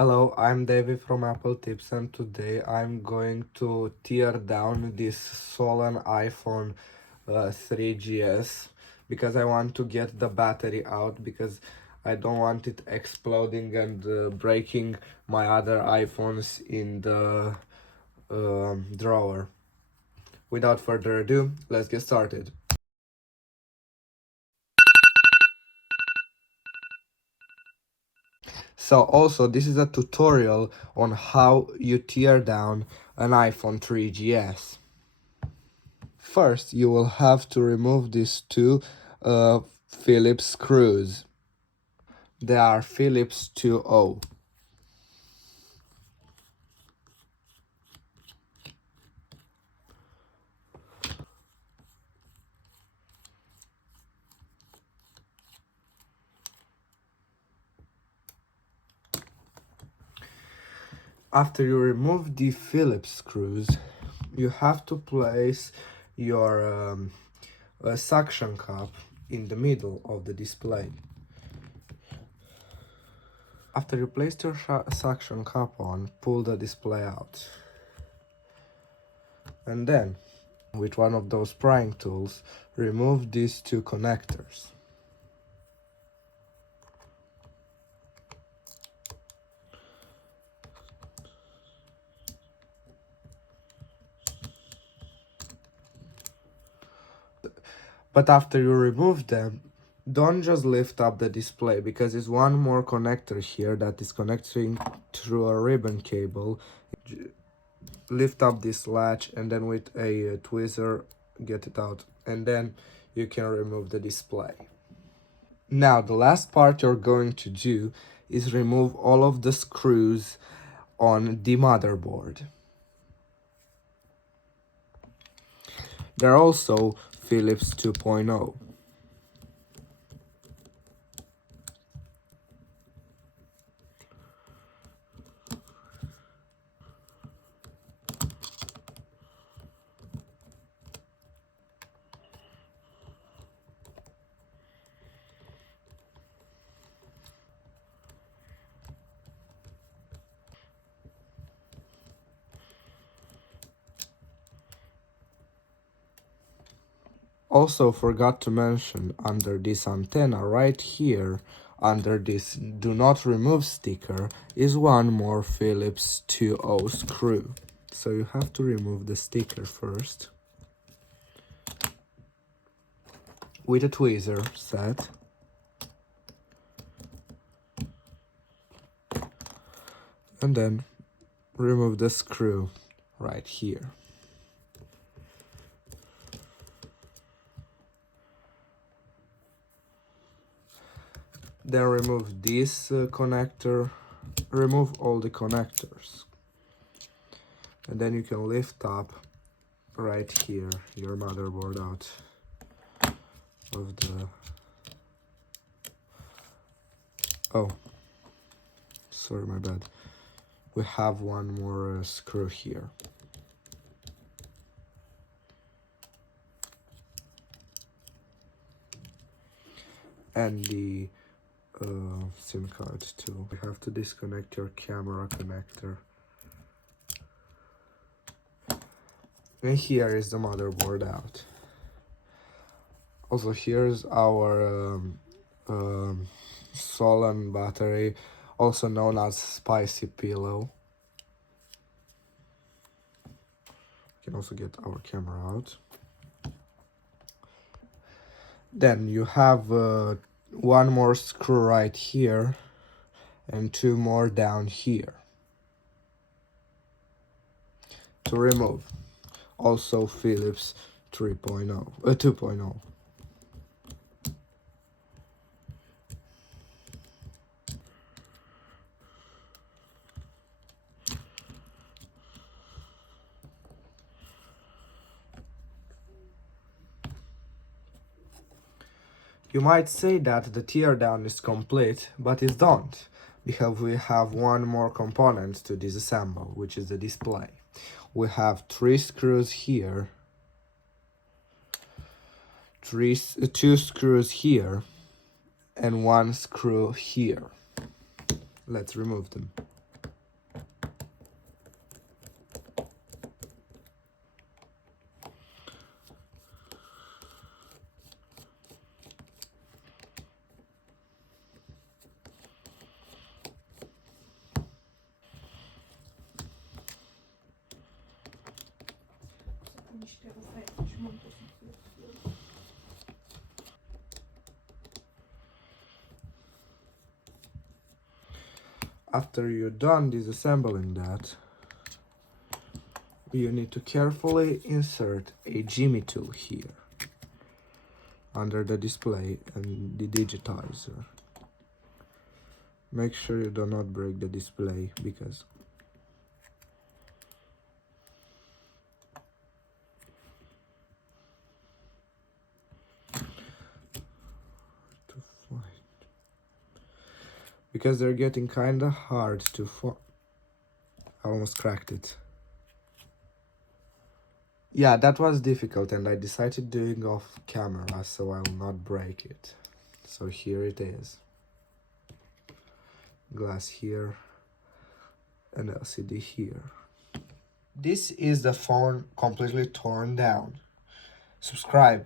Hello, I'm David from Apple Tips, and today I'm going to tear down this stolen iPhone 3GS because I want to get the battery out because I don't want it exploding and breaking my other iPhones in the drawer. Without further ado, let's get started. So also, this is a tutorial on how you tear down an iPhone 3GS. First, you will have to remove these two Phillips screws. They are Phillips 2.0. After you remove the Phillips screws, you have to place your suction cup in the middle of the display. After you placed your suction cup on, pull the display out. And then, with one of those prying tools, remove these two connectors. But after you remove them, don't just lift up the display because there's one more connector here that is connecting through a ribbon cable. Lift up this latch and then with a tweezer get it out, and then you can remove the display. Now the last part you're going to do is remove all of the screws on the motherboard. They're also Phillips 2.0. Also forgot to mention, under this antenna right here, under this do not remove sticker, is one more Phillips 2.0 screw. So you have to remove the sticker first with a tweezer set. And then remove the screw right here. Then remove this connector, remove all the connectors. And then you can lift up right here your motherboard out of the... Oh, sorry, my bad. We have one more screw here. And the SIM card too. You have to disconnect your camera connector. And here is the motherboard out. Also, here's our stolen battery, also known as spicy pillow. You can also get our camera out. Then you have one more screw right here and two more down here to remove. Also Phillips 2.0. You might say that the teardown is complete, but it don't, because we have one more component to disassemble, which is the display. We have three screws here, two screws here, and one screw here. Let's remove them. After you're done disassembling that, you need to carefully insert a Jimmy tool here under the display and the digitizer. Make sure you do not break the display because they're getting kinda hard to I almost cracked it. Yeah, that was difficult and I decided doing off camera so I will not break it. So here it is. Glass here and LCD here. This is the phone completely torn down. Subscribe